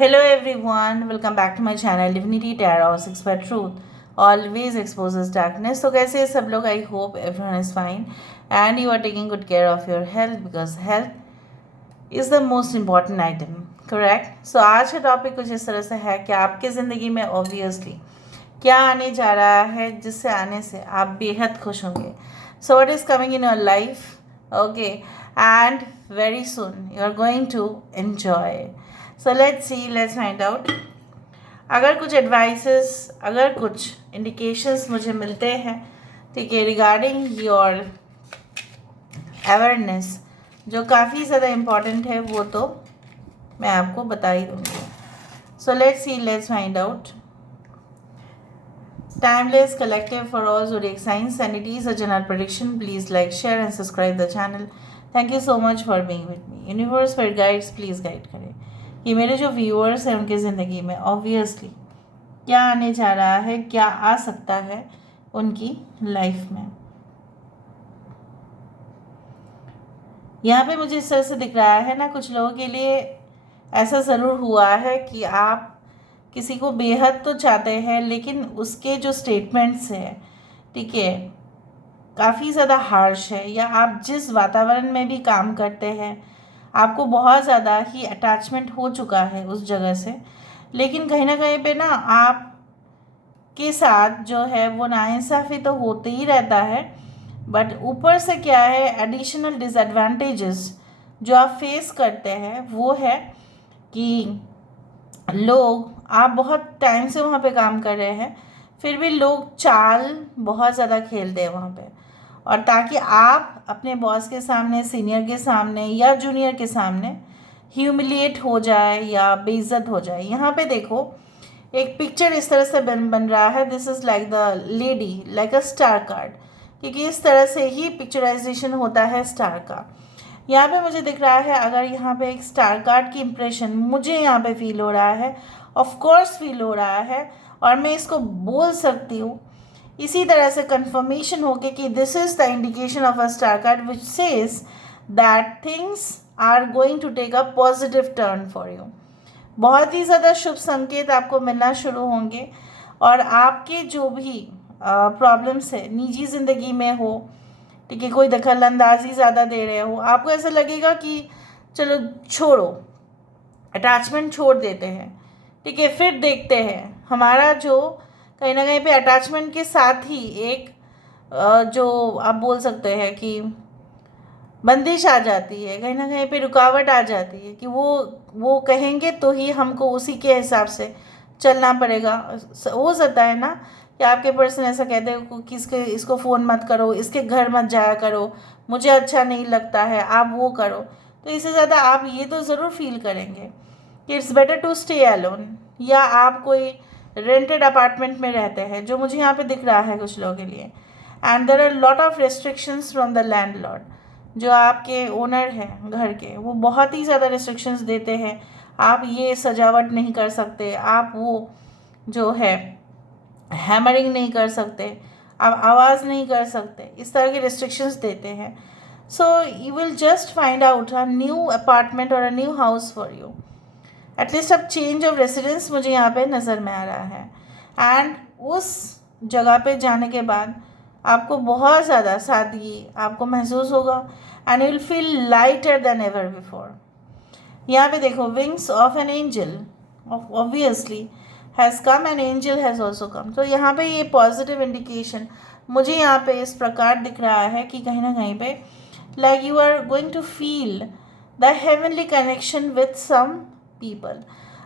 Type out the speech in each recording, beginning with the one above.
Hello everyone, welcome back to my channel Divinity Tarot 6 by Truth always exposes darkness. तो कैसे हैं सब लोग? I hope everyone is fine and you are taking good care of your health because health is the most important item, correct? So आज का topic कुछ इस तरह से है कि आपकी ज़िंदगी में obviously क्या आने जा रहा है जिससे आने से आप बेहद खुश होंगे. So what is coming in your life? Okay, and very soon you are going to enjoy. So let's see, let's find out. अगर कुछ एडवाइसेस, अगर कुछ इंडिकेशंस मुझे मिलते हैं, ठीक है, रिगार्डिंग योर अवेयरनेस, जो काफ़ी ज़्यादा इम्पॉर्टेंट है, वो तो मैं आपको बता ही दूँगी. So let's see, let's find out. Timeless Collective for all zodiac signs, and it is a general prediction. Please like, share and subscribe the channel. Thank you so much for being with me. Universe for guides, please guide करें कि मेरे जो viewers हैं उनकी ज़िंदगी में obviously क्या आने जा रहा है, क्या आ सकता है उनकी लाइफ में. यहाँ पे मुझे इस तरह से दिख रहा है ना, कुछ लोगों के लिए ऐसा ज़रूर हुआ है कि आप किसी को बेहद तो चाहते हैं, लेकिन उसके जो स्टेटमेंट्स हैं, ठीक है, काफ़ी ज़्यादा हार्श है, या आप जिस वातावरण में भी काम करते हैं आपको बहुत ज़्यादा ही अटैचमेंट हो चुका है उस जगह से, लेकिन कहीं ना कहीं पे ना आप के साथ जो है वो नाइंसाफ़ी तो होते ही रहता है, बट ऊपर से क्या है, एडिशनल डिसएडवांटेजेस जो आप फेस करते हैं वो है कि लोग, आप बहुत टाइम से वहाँ पे काम कर रहे हैं, फिर भी लोग चाल बहुत ज़्यादा खेलते हैं वहाँ पे, और ताकि आप अपने बॉस के सामने, सीनियर के सामने या जूनियर के सामने ह्यूमिलिएट हो जाए या बेइज्जत हो जाए. यहाँ पे देखो एक पिक्चर इस तरह से बन रहा है. This is like the lady, like a star card, क्योंकि इस तरह से ही पिक्चराइजेशन होता है स्टार का. यहाँ पे मुझे दिख रहा है, अगर यहाँ पे एक स्टार कार्ड की इम्प्रेशन मुझे यहाँ पे फील हो रहा है, ऑफ कोर्स फील हो रहा है, और मैं इसको बोल सकती हूँ इसी तरह से कंफर्मेशन होके कि this is the indication of a star card which says that things are going to take a positive turn for you. बहुत ही ज़्यादा शुभ संकेत आपको मिलना शुरू होंगे, और आपके जो भी प्रॉब्लम्स है निजी ज़िंदगी में हो, ठीक है, कोई दखल अंदाजी ज़्यादा दे रहे हो, आपको ऐसा लगेगा कि चलो छोड़ो, अटैचमेंट छोड़ देते हैं, ठीक है, फिर देखते हैं. हमारा जो कहीं ना कहीं पे अटैचमेंट के साथ ही एक जो आप बोल सकते हैं कि बंदिश आ जाती है, कहीं ना कहीं पे रुकावट आ जाती है कि वो कहेंगे तो ही हमको उसी के हिसाब से चलना पड़ेगा. हो सकता है ना कि आपके पर्सन ऐसा कहते हैं कि इसको फ़ोन मत करो, इसके घर मत जाया करो, मुझे अच्छा नहीं लगता है, आप वो करो. तो इससे ज़्यादा आप ये तो ज़रूर फील करेंगे कि it's better to stay alone, या आप कोई रेंटेड अपार्टमेंट में रहते हैं, जो मुझे यहाँ पे दिख रहा है कुछ लोगों के लिए. And there are lot of restrictions from the landlord. जो आपके ओनर हैं घर के, वो बहुत ही ज़्यादा रिस्ट्रिक्शंस देते हैं. आप ये सजावट नहीं कर सकते, आप वो जो है हैमरिंग नहीं कर सकते, आप आवाज़ नहीं कर सकते, इस तरह के रिस्ट्रिक्शंस देते हैं. So you will just find out a new apartment और a new house for you. At least अब चेंज ऑफ रेसिडेंस मुझे यहाँ पे नज़र में आ रहा है, एंड उस जगह पे जाने के बाद आपको बहुत ज़्यादा सादगी आपको महसूस होगा, and you will feel lighter than ever before. यहाँ पे देखो, wings of an angel obviously has come and angel has also come. तो यहाँ पे ये पॉजिटिव इंडिकेशन मुझे यहाँ पे इस प्रकार दिख रहा है कि कहीं ना कहीं पे like you are going to feel the heavenly connection with some people.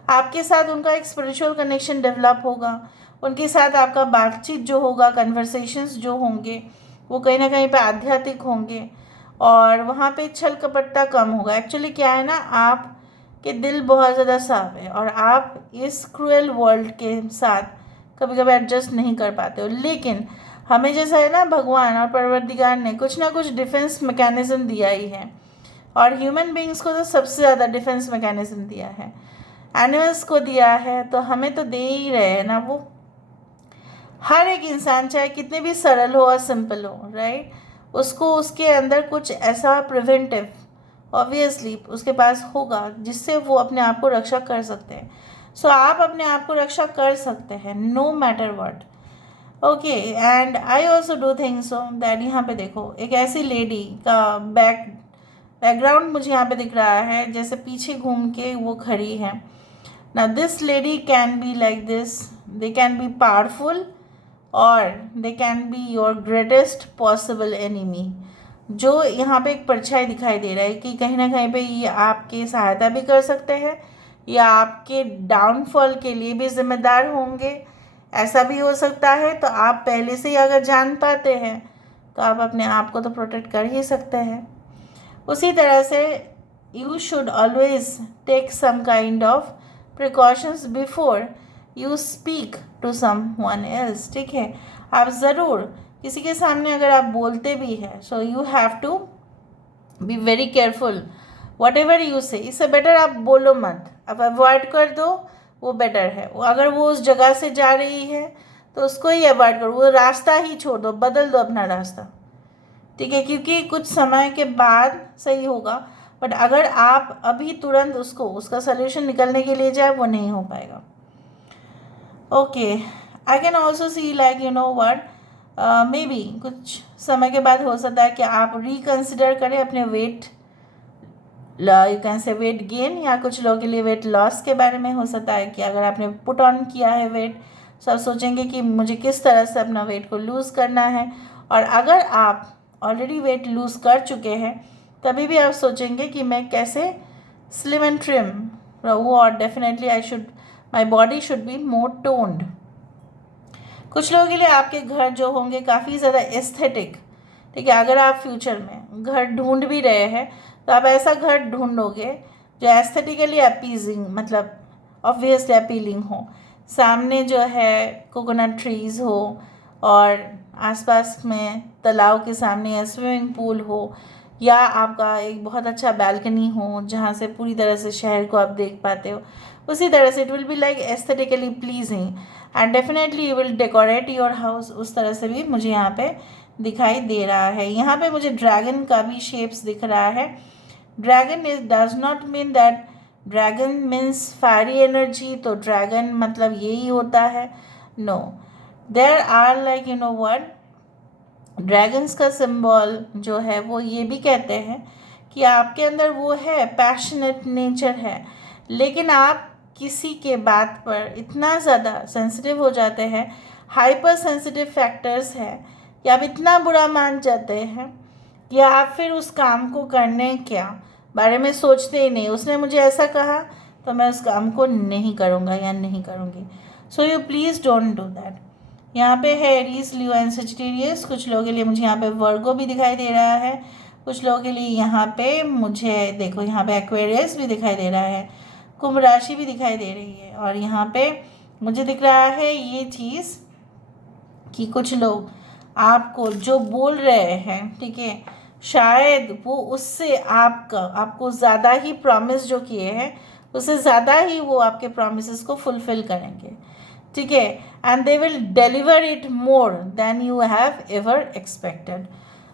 आपके साथ उनका एक स्पिरिचुअल कनेक्शन डेवलप होगा, उनके साथ आपका बातचीत जो होगा, कन्वर्सेशंस जो होंगे, वो कहीं ना कहीं पे आध्यात्मिक होंगे, और वहाँ पे छल कपटता कम होगा. एक्चुअली क्या है ना, आप के दिल बहुत ज़्यादा साफ है, और आप इस क्रूएल वर्ल्ड के साथ कभी कभी एडजस्ट नहीं कर पाते हो, लेकिन हमें जैसा है ना, भगवान और परवरदिगार ने कुछ ना कुछ डिफेंस मैकेनिज़्म दिया ही है, और ह्यूमन बींग्स को तो सबसे ज़्यादा डिफेंस मैकेनिज़्म दिया है, एनिमल्स को दिया है, तो हमें तो दे ही रहे हैं ना वो. हर एक इंसान चाहे कितने भी सरल हो और सिंपल हो, राइट, उसको उसके अंदर कुछ ऐसा प्रिवेंटिव ऑब्वियसली उसके पास होगा जिससे वो अपने आप को रक्षा कर सकते हैं। सो आप अपने आप को रक्षा कर सकते हैं no matter what. Okay, and I also do think so that यहाँ पे देखो एक ऐसी लेडी का बैकग्राउंड मुझे यहाँ पे दिख रहा है, जैसे पीछे घूम के वो खड़ी है। Now this lady can be like this, they can be powerful or they can be your greatest possible enemy। जो यहाँ पे एक परछाई दिखाई दे रहा है कि कहीं ना कहीं पे ये आपकी सहायता भी कर सकते हैं या आपके डाउनफॉल के लिए भी जिम्मेदार होंगे, ऐसा भी हो सकता है। तो आप पहले से ही अगर जान पाते हैं तो आप अपने आप को तो प्रोटेक्ट कर ही सकते हैं। उसी तरह से you should always take some kind of precautions before you speak to someone else. ठीक है, आप ज़रूर किसी के सामने अगर आप बोलते भी हैं so you have to be very careful whatever you say. इससे बेटर आप बोलो मत, आप अवॉइड कर दो, वो बेटर है। अगर वो उस जगह से जा रही है तो उसको ही अवॉइड करो, वो रास्ता ही छोड़ दो, बदल दो अपना रास्ता। ठीक है, क्योंकि कुछ समय के बाद सही होगा, बट अगर आप अभी तुरंत उसका सल्यूशन निकलने के लिए जाए वो नहीं हो पाएगा। Okay, I can also see like you know what, may be कुछ समय के बाद हो सकता है कि आप रिकन्सिडर करें अपने weight, you can say weight gain, या कुछ लोगों के लिए वेट लॉस के बारे में हो सकता है कि अगर आपने पुट ऑन किया है वेट तो आप सोचेंगे कि मुझे किस तरह से अपना वेट को लूज़ करना है। और अगर आप ऑलरेडी वेट लूज़ कर चुके हैं तभी भी आप सोचेंगे कि मैं कैसे स्लिम एंड ट्रिम रहूँ, और definitely my body should be more toned. कुछ लोगों के लिए आपके घर जो होंगे काफ़ी ज़्यादा एस्थेटिक। ठीक है, अगर आप फ्यूचर में घर ढूंढ भी रहे हैं तो आप ऐसा घर ढूंढोगे जो एस्थेटिकली अपीजिंग, मतलब ऑब्वियसली अपीलिंग हो। सामने जो है कोकोनट ट्रीज़ हो और आसपास में तालाब के सामने या स्विमिंग पूल हो, या आपका एक बहुत अच्छा बैल्कनी हो जहाँ से पूरी तरह से शहर को आप देख पाते हो। उसी तरह से it will be like aesthetically pleasing and definitely you will decorate your house. उस तरह से भी मुझे यहाँ पे दिखाई दे रहा है। यहाँ पे मुझे ड्रैगन का भी शेप्स दिख रहा है। Dragon is does not mean that dragon means fiery energy, तो ड्रैगन मतलब यही होता है, no. There are like you know what, dragons का सिंबल जो है वो ये भी कहते हैं कि आपके अंदर वो है, पैशनेट नेचर है, लेकिन आप किसी के बात पर इतना ज़्यादा सेंसिटिव हो जाते हैं, हाइपर सेंसिटिव फैक्टर्स है कि आप इतना बुरा मान जाते हैं कि आप फिर उस काम को करने क्या बारे में सोचते ही नहीं। उसने मुझे ऐसा कहा तो मैं उस काम को नहीं करूँगा या नहीं करूँगी। So you please don't do that. यहाँ पे है एरीज, लियो एंड सजिटेरियस। कुछ लोगों के लिए मुझे यहाँ पे वर्गो भी दिखाई दे रहा है। कुछ लोगों के लिए यहाँ पे मुझे देखो यहाँ पे एक्वेरियस भी दिखाई दे रहा है, कुंभ राशि भी दिखाई दे रही है। और यहाँ पे मुझे दिख रहा है ये चीज़ कि कुछ लोग आपको जो बोल रहे हैं, ठीक है, शायद वो उससे आपको ज़्यादा ही प्रॉमिस जो किए हैं उससे ज़्यादा ही वो आपके प्रॉमिसेस को फुलफ़िल करेंगे। ठीक है, and they will deliver it more than you have ever expected.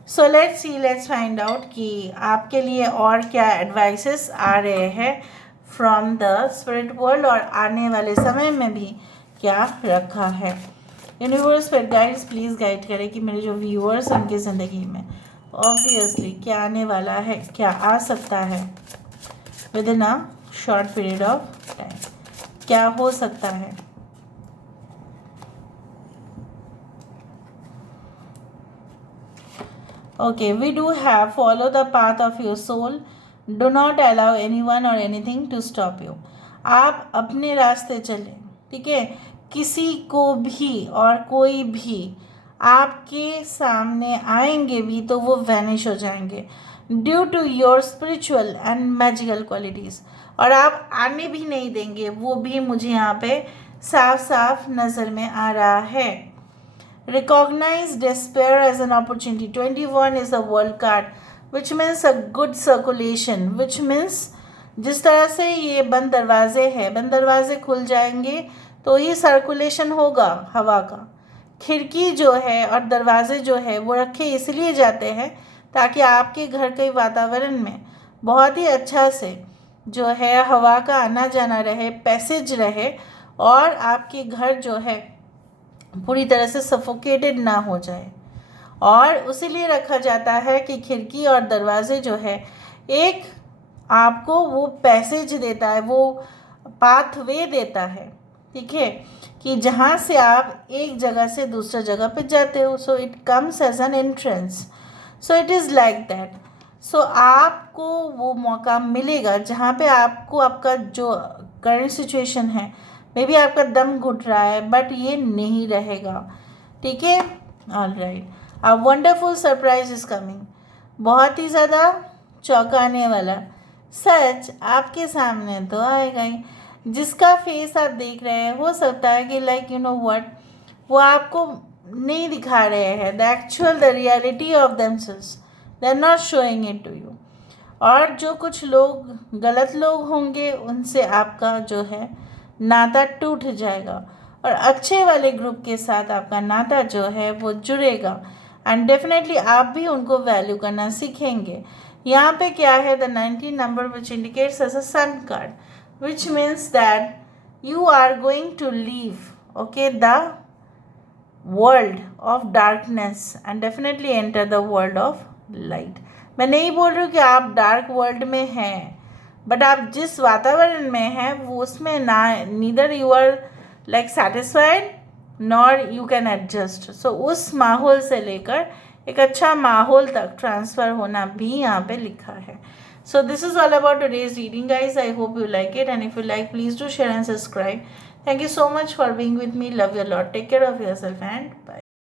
So let's find out कि आपके लिए और क्या एडवाइसेस आ रहे हैं फ्रॉम द स्पिरिट वर्ल्ड, और आने वाले समय में भी क्या रखा है। Universe spirit guides please guide करें कि मेरे जो व्यूअर्स उनकी ज़िंदगी में ऑब्वियसली क्या आने वाला है, क्या आ सकता है with in a short period of time, क्या हो सकता है। Okay, we do have follow the path of your soul. Do not allow anyone or anything to stop you. आप अपने रास्ते चलें, ठीक है। किसी को भी और कोई भी आपके सामने आएंगे भी तो वो वैनिश हो जाएंगे due to your spiritual and magical qualities, और आप आने भी नहीं देंगे, वो भी मुझे यहाँ पे साफ साफ नज़र में आ रहा है। Recognize despair as an opportunity. 21 is a world card, which means a good circulation, which means जिस तरह से ये बंद दरवाजे हैं, बंद दरवाजे खुल जाएंगे तो ही सर्कुलेशन होगा हवा का। खिड़की जो है और दरवाजे जो है वो रखे इसलिए जाते हैं ताकि आपके घर के वातावरण में बहुत ही अच्छा से जो है हवा का आना जाना रहे, पैसेज रहे, और आपके घर जो है पूरी तरह से सफोकेटेड ना हो जाए। और उसीलिए रखा जाता है कि खिड़की और दरवाजे जो है एक आपको वो पैसेज देता है, वो पाथवे देता है, ठीक है, कि जहाँ से आप एक जगह से दूसरे जगह पे जाते हो। So it comes as an entrance, so it is like that. So आपको वो मौका मिलेगा जहाँ पे आपको आपका जो करंट सिचुएशन है, मे बी आपका दम घुट रहा है, बट ये नहीं रहेगा, ठीक है। All right, a wonderful surprise is coming. बहुत ही ज़्यादा चौंकाने वाला सच आपके सामने तो आएगा ही। जिसका फेस आप देख रहे हैं, हो सकता है कि लाइक यू नो व्हाट, वो आपको नहीं दिखा रहे हैं the actual, the reality of themselves, they are not showing it to you. और जो कुछ लोग गलत लोग होंगे उनसे आपका जो है नाता टूट जाएगा, और अच्छे वाले ग्रुप के साथ आपका नाता जो है वो जुड़ेगा, एंड डेफिनेटली आप भी उनको वैल्यू करना सीखेंगे। यहाँ पे क्या है, the 19 number which indicates as a sun card, which means that you are going to leave, okay, the world of darkness and definitely enter the world of light। मैं नहीं बोल रही हूँ कि आप डार्क वर्ल्ड में हैं, बट आप जिस वातावरण में हैं वो उसमें ना, neither you are like satisfied nor you can adjust. So उस माहौल से लेकर एक अच्छा माहौल तक ट्रांसफ़र होना भी यहाँ पे लिखा है। So this is all about today's reading, guys. I hope you like it, and if you like, please do share and subscribe. Thank you so much for being with me. Love you a lot. Take care of yourself and